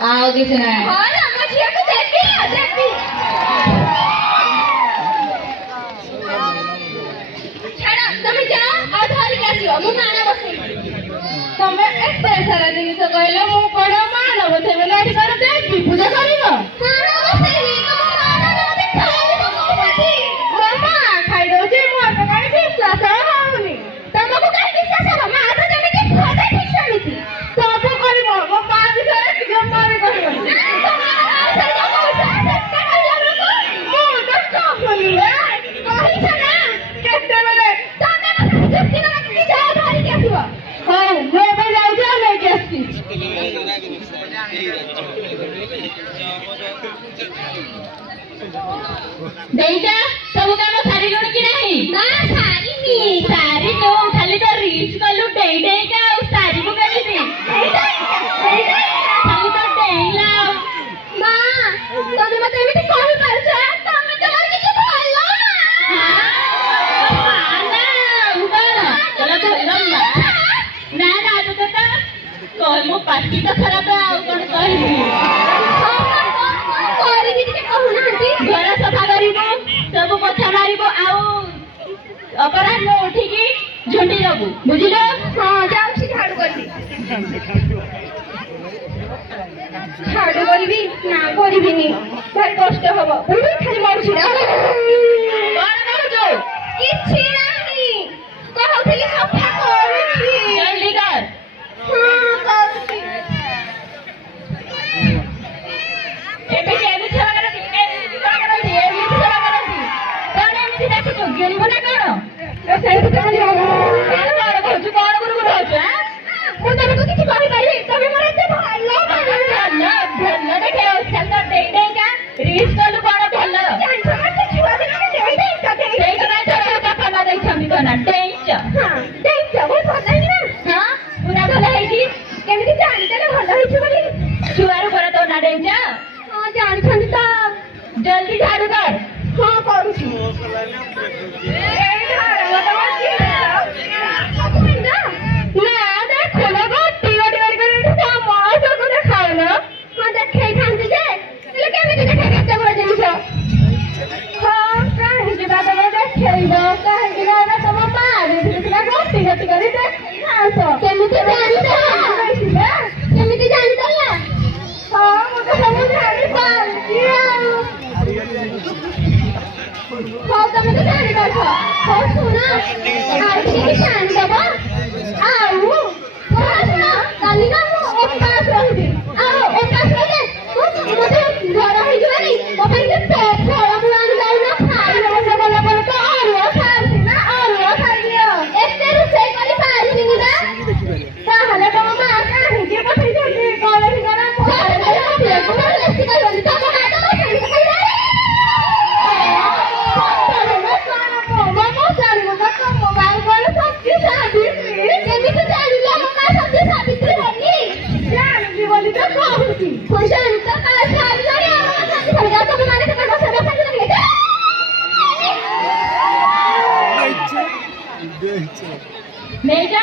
आओ किसी ने ତମେ ଏତେ ସାରା ଜିନିଷ କହିଲ ମୁଁ କଣ ମାନ ବସେଇ ବେଲେ ଏଠି କଣ ଦେବୀ ପୂଜା କରିବ ଖାଇଦଉଛି ମୁଁ ତ କାହିଁ ବିଶ୍ୱାସ ହଉନି ତମକୁ କାହିଁ ବିଶ୍ୱାସ ହବ ମା ତ ଯେମିତି ଠିକ ସେମିତି ସବୁ କରିବ ମୋ ମା ବିଷୟରେ ଜମା ବି କହିବନି ମୁଁ ତ କହୁନି କହିଛ ନା କେତେବେଳେ ତମେ ଯୁକ୍ତି ନରଖିକି ଯାଅ ଧରିକି ଆସିବ ହଉ ମୁଁ ଏବେ ଯାଉଛି ଆଉ ନେଇକି ଆସିଛି ଦେଇଟା ସବୁ କାମ ସାରିଲୁଣି କି ନାହିଁ ନା ସାରିନି ସାରିଲୁ ଖାଲି ତ ରିଲ୍ସ କଲୁ ଡେଇ ଡେଇକା ଆଉ ସାରିବୁ କେମିତି ଖାଲି ତ ଡେଇଲା ମା ତମେ ମତେ ଏମିତି କହିପାରୁଛ ତମେ ତ ମୋର କିଛି ଭଲ ନା ନା ମୋ ପାଟି ତ ଖରାପ ଆଉ କଣ କହିବି କରିବି ଟିକେ କହୁନାହାନ୍ତି ଘର ସଫା କରିବୁ ସବୁ ପୋଛା ମାରିବୁ ଆଉ ଅପରାହ୍ନ ଉଠିକି ଝୁଣ୍ଟି ଦବୁ ବୁଝିଲ ହଁ ଯାଉଛି ଝାଡୁ କରିବି ଝାଡୁ କରିବି ନା କରିବିନି ଭାରି କଷ୍ଟ ହବ ଖାଲି ମରୁଛି କଣ କହୁଛୁ କିଛି ନାହିଁ କହୁଥିଲି ସଫା କରୁଛି ଜଲ୍ଦି କର ହଁ କରୁଛି ଏବେ କେମିତି ସେବା କରନ୍ତି ଏମିତି ସେବା କରନ୍ତି କଣ ଏମିତି ଦେଖୁଛୁ ଗେଲିବୁ ନା କଣ ସେଇଠି କାଲି କଣ କହୁଛୁ କଣ ଗୁରୁଗୁରୁ ହଉଛୁ ମୁଁ ତମକୁ କିଛି କହିପାରିବି ତମେ ମୋର ଏତେ ଭଲ ଭଲ ଭଲ ଦେଖେ ଖାଲି ତ ଡେଇ ଡେଇକା ରିଲ୍ସ କଲୁ କଣ ଭଲ ଜାଣିଛ ମତେ ଛୁଆ জলদি ঝাড়ু কর। হ্যাঁ করছি এই ধর তোমার কি না দেখো না গো টিয়া টিয়া করে উঠে মাছ করে খাও না হ্যাঁ দেখ খেয়ে খান্তি যে এগুলো কেমন দেখে খেতে বড় জিনিস হ্যাঁ কাহিনী বাবা বাবা খেয়ে দাও কাহিনী বাবা তোমার মা রেখে গো টিয়া টিয়া করে দেখ কেমন জানি কেমন জানি তো না হ্যাঁ মতো সব জানি পারি হ্যাঁ তুমি তো জানি পারছো হ্যাঁ শোনা আর কি জানি বাবা আউ শোনা কালি না ওকাস রহিবি আউ ওকাস রহিবে মতে ঘর হইଯିবানি ওখানে পেট ঘর পুরান যাই না খাই না বলা বলা তো আরো খাইছি না আরো খাই দিও এতে রুসেই করে পারিনি না তাহলে বাবা মা কাহি যে পাঠাই দিতে কলে ঠিকানা কোথায় কোথায় লেখি কইলি তো মা তো খাই খাই রে মোবাইল বলে সত্যি সাবিত্রী এমনি জানিলে আমার সত্যি সাবিত্রী হয়নি জানি বলি তো কহুছি পয়সা আমি তো কাল সাবি ধরে আমার সত্যি ধরে যা তুমি মানে তোমার বসে বসে লাগে মেয়েটা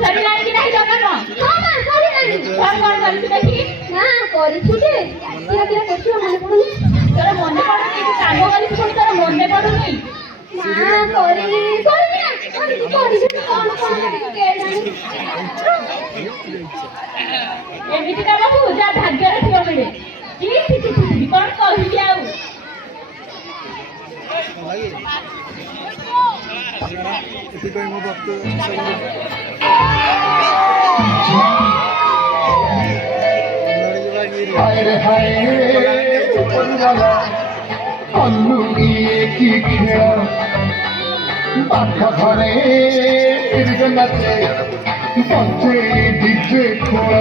সরি নাই কি নাই দোকান হ্যাঁ মা করি নাই ফোন কর বলি দেখি না করিছি যে কিরা কিরা করছি মনে পড়ুনি তোর মনে পড়ে কি কান্ড বলি শুনি তোর মনে পড়ুনি মা করিনি করিনি না করিনি কোন কোন কে জানি ଏମିତି କାମକୁ ଯାହା ଭାଗ୍ୟରେ ଥିବ ମିଳେ କଣ କହିବି ଆଉ ଏଥିପାଇଁ ମୋ ଭକ୍ତ কি খেল পাখা ঘরে নাচে পঞ্চে দিচ্ছে খোল